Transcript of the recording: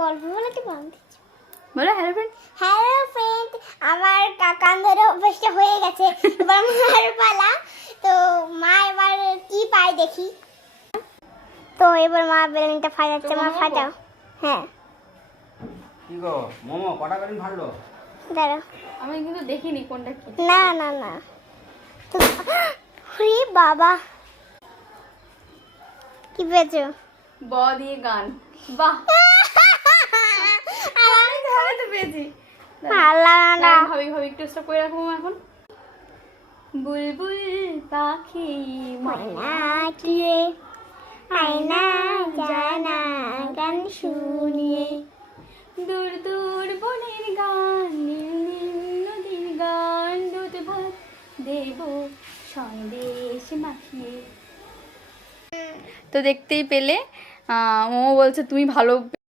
গল্প বলতে বান্ধি বলো হ্যালো ফ্রেন্ড। হ্যালো ফ্রেন্ড, আমার কান ধরে অভ্যাসটা হয়ে গেছে, এবার মার পালা। তো মা এবার কি পায় দেখি। তো এবার মা বেলুনটা ফাটাচ্ছে, মা ফাটাও। হ্যাঁ কি গো মোমো কটা বেলুন ফাটলো? দাঁড়াও, আমি কিন্তু দেখিনি কোনটা কি। না না না, রে বাবা কি পেয়েছো? ব দিয়ে গান, বাহ আমি ভালো তো পেয়েছি। আল্লাহ না, ভাবি ভাবি একটু স্টপ করে রাখবো এখন। বুলবুল পাখি ময়না কিরে আয়না জানা গান শুনিয়ে, দূর দূর বনের গান, নীল নীল নদীর গান, দুধ ভাত দেব সন্দেশ মাখিয়ে। তো দেখতেই পেলে মোমো বলছে তুমি ভালো